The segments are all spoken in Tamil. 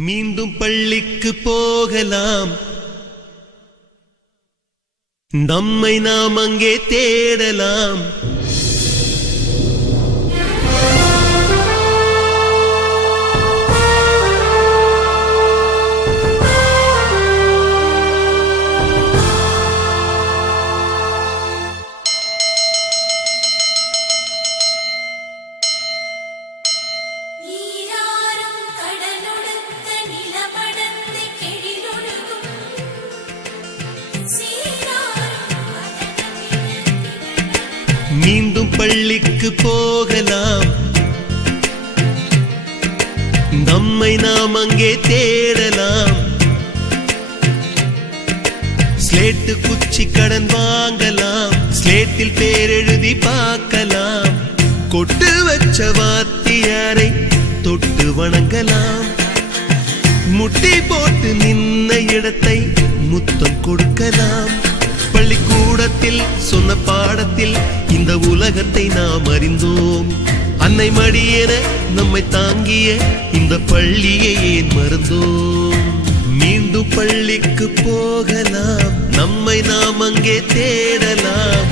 மீண்டும் பள்ளிக்கு போகலாம், நம்மை நாம் அங்கே தேடலாம். மீண்டும் பள்ளிக்கு போகலாம், நம்மை நாம் அங்கே தேடலாம். ஸ்லேட்டு குச்சி கடன் வாங்கலாம், ஸ்லேட்டில் பேர் எழுதி பார்க்கலாம். கொட்டு வச்ச வாத்தியாரை தொட்டு வணங்கலாம். முட்டி போட்டு நின்ன இடத்தை முத்தம் கொடுக்கலாம். பள்ளிக்கூடத்தில் சொன்ன பாடத்தில் இந்த உலகத்தை நாம் அறிந்தோம். அன்னை மடியென நம்மை தாங்கிய இந்த பள்ளியை ஏன் மறந்தோம்? மீண்டும் பள்ளிக்கு போகலாம், நம்மை நாம் அங்கே தேடலாம்.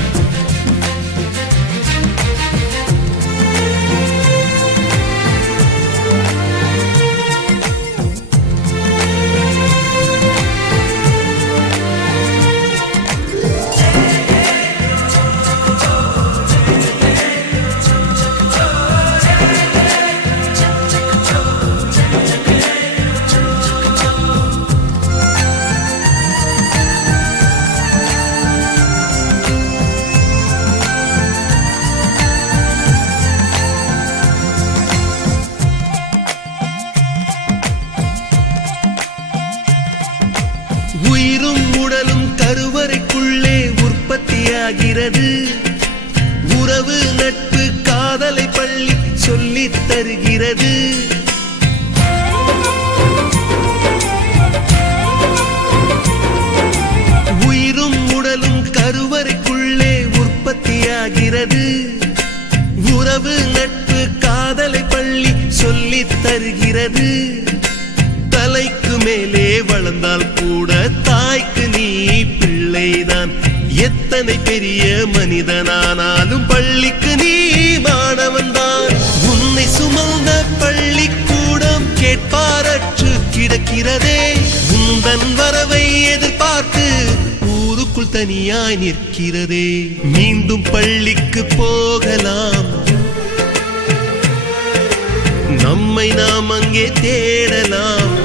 உயிரும் உடலும் கருவறைக்குள்ளே உற்பத்தியாகிறது. உறவு நட்பு காதலை பள்ளி சொல்லித் தருகிறது. உயிரும் உடலும் கருவறைக்குள்ளே உற்பத்தியாகிறது. உறவு நட்பு காதலை பள்ளி சொல்லித் தருகிறது. தலைக்கு மேலே வளர்ந்தால் கூட தாய்க்கு நீ பிள்ளைதான். எத்தனை பெரிய மனிதனானாலும் பள்ளிக்கு நீ மாணவன்தான். உன்னை சுமந்த பள்ளிக்கூடம் கேட்பாரற்று கிடக்கிறதே. உந்தன் வரவை எதிர்பார்த்து ஊருக்குள் தனியாய் நிற்கிறதே. மீண்டும் பள்ளிக்கு போகலாம், நம்மை நாம் அங்கே தேடலாம்.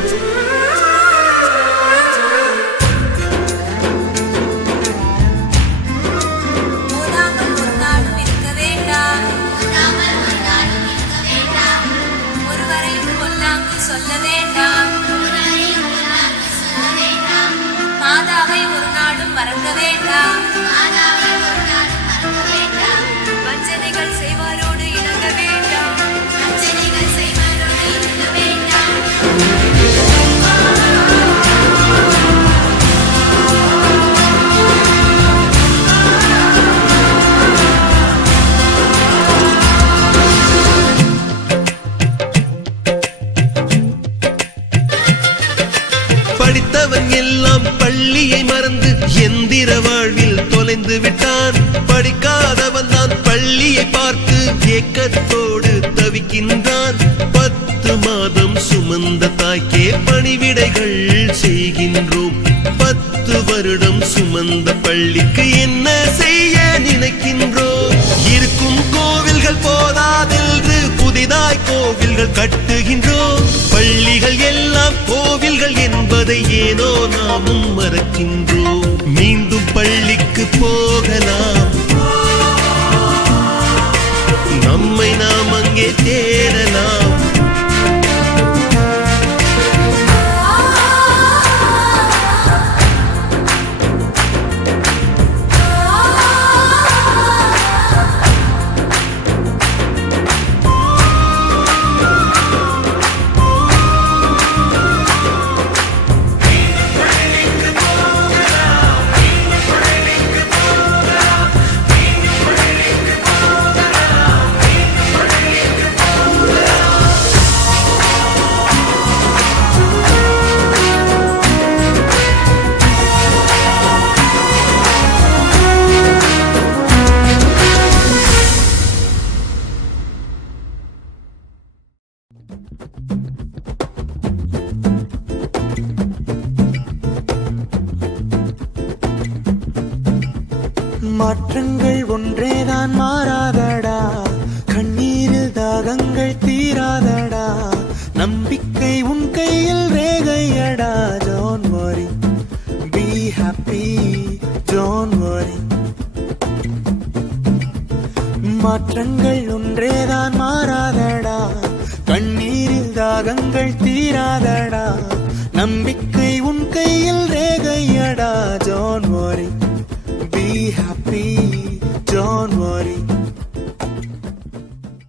சொல்ல வேண்டாம், மாதாவை ஒரு நாளும் மறக்க வேண்டாம். வஞ்சனைகள் செய்வாரோடு இணங்க வேண்டாம். படித்தவன் எல்லாம் பள்ளியை மறந்து எந்திர வாழ்வில் தொலைந்து விட்டான். படிக்காதவன் தான் பள்ளியை பார்த்து ஏக்கத்தோடு தவிக்கின்றான். 10 மாதம் சுமந்த தாய்க்கே பணிவிடைகள் செய்கின்றோம். 10 வருடம் சுமந்த பள்ளிக்கு என்ன செய்ய நினைக்கின்றோம்? இருக்கும் கோவில்கள் போதாதென்று புதிதாய் கோவில்கள் கட்டுகின்றோம். பள்ளிகள் எல்லாம் கோவில்கள் என்பதை ஏனோ நாமும் மறக்கின்றோம். மீண்டும் பள்ளிக்கு போகலாம், நம்மை நாம் அங்கே தேடலாம். மாற்றங்கள் ஒன்றேதான் மாறாதடா, கண்ணீரில் தாகங்கள் தீராதடா, நம்பிக்கை உன் கையில் ரேகையடா. Don't worry, be happy, don't worry. மாற்றங்கள் ஒன்றேதான் மாறாதடா, கண்ணீரில் தாகங்கள் தீராதடா.